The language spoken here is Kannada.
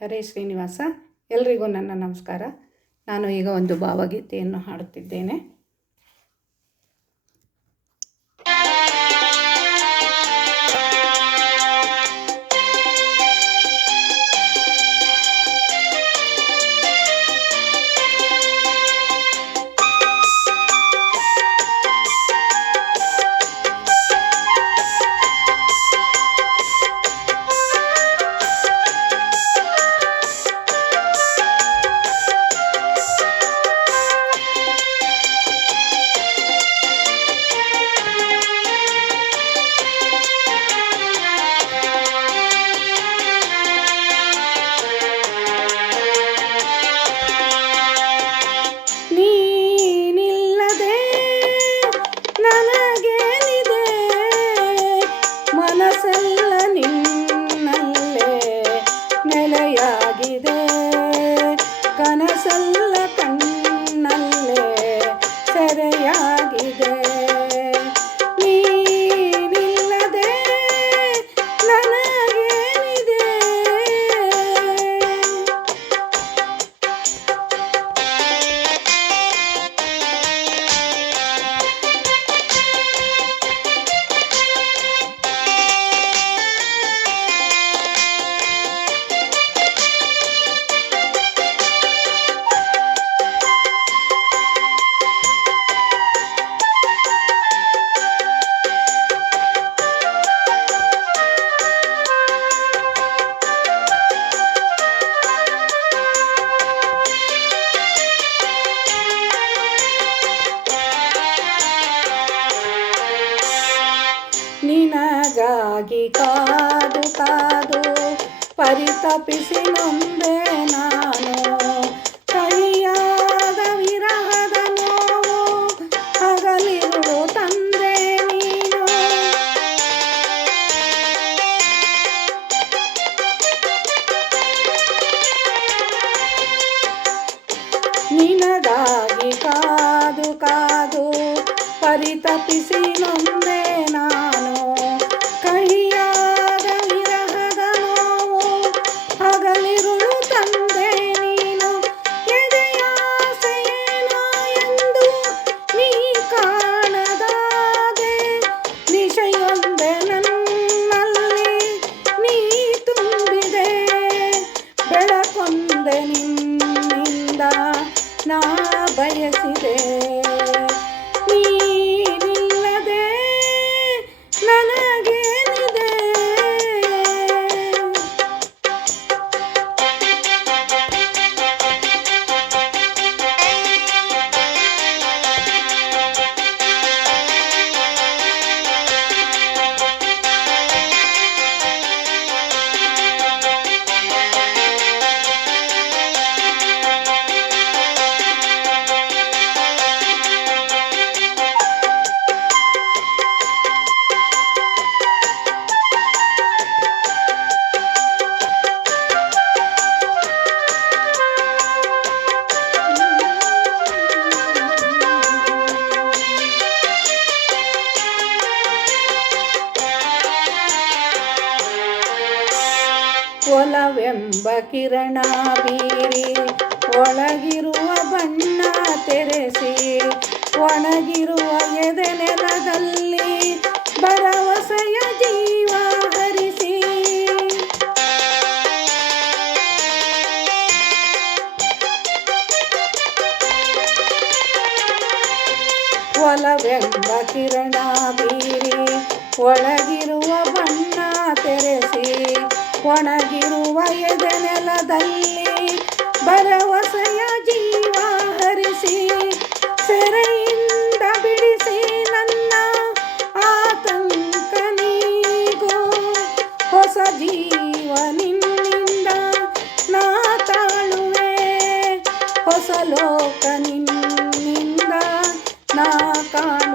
ಹರೇ ಶ್ರೀನಿವಾಸ. ಎಲ್ರಿಗೂ ನನ್ನ ನಮಸ್ಕಾರ. ನಾನು ಈಗ ಒಂದು ಭಾವಗೀತೆಯನ್ನು ಹಾಡುತ್ತಿದ್ದೇನೆ. ಮನಸ್ಸೆಲ್ಲ ನಿನ್ನಲ್ಲೇ ನೆಲೆಯಾಗಿದೆ, ಕನಸೆಲ್ಲ ಕಣ್ಣಲ್ಲೇ ಸೆರೆಯಾಗಿದೆ. ನೀನಿಲ್ಲದೆ ನನಗೇನಿದೆ? ನಿನಗಾಗಿ ಕಾದು ಕಾದು ಪರಿತಪಿಸಿ ನೊಂದೆ ನಾನು, ಕೈಯಾದ ವಿರಹದ ನೋವು ಹಗಲಿರುಳು ತಂದೆ ನೀನು. ನಿನಗಾಗಿ ಕಾದು ಕಾದು ಪರಿತಪಿಸಿ ನೊಂದೆ ನಾನು, ಕಹಿಯಾದ ವಿರಹದ ನೋವು ಹಗಲಿರುಳು ತಂದೆ ನೀನು. ಎದೆಯಾಸೆಯೇನೋ ಎಂದು ನೀ ಕಾಣದಾದೆ, ದಿಶೆಯೊಂದೆ ನನ್ನಲ್ಲಿ ನೀ ತುಂಬಿದೆ, ಬೆಳಕೊಂದೆ ನಿನ್ನಿಂದ ನಾ ಬಯಸಿದೆ. ನೀನಿಲ್ಲದೆ ನನಗೇನಿದೆ? ಒಲವೆಂಬ ಕಿರಣ ಬೀರಿ ಒಳಗಿರುವ ಬಣ್ಣ ತೆರೆಸಿ, ಒಣಗಿರುವ ಎದೆ ನೆಲದಲ್ಲಿ ಭರವಸೆಯ ಜೀವ ಹರಿಸಿ. ಒಲವೆಂಬ ಕಿರಣ ಬೀರಿ ಒಳಗಿರುವ ಬಣ್ಣ ತೆರೆಸಿ, ಒಣಗಿರುವ ಎದೆ ನೆಲದಲ್ಲಿ ಭರವಸೆಯ ಜೀವ ಹರಿಸಿ. ಸೆರೆಯಿಂದ ಬಿಡಿಸಿ ನನ್ನ ಆತಂಕ ನೀಗೋ, ಹೊಸ ಜೀವ ನಿನ್ನಿಂದ ನಾ ತಾಳುವೆ, ಹೊಸ ಲೋಕ ನಿನ್ನಿಂದ ನಾ ಕಾಣುವೆ.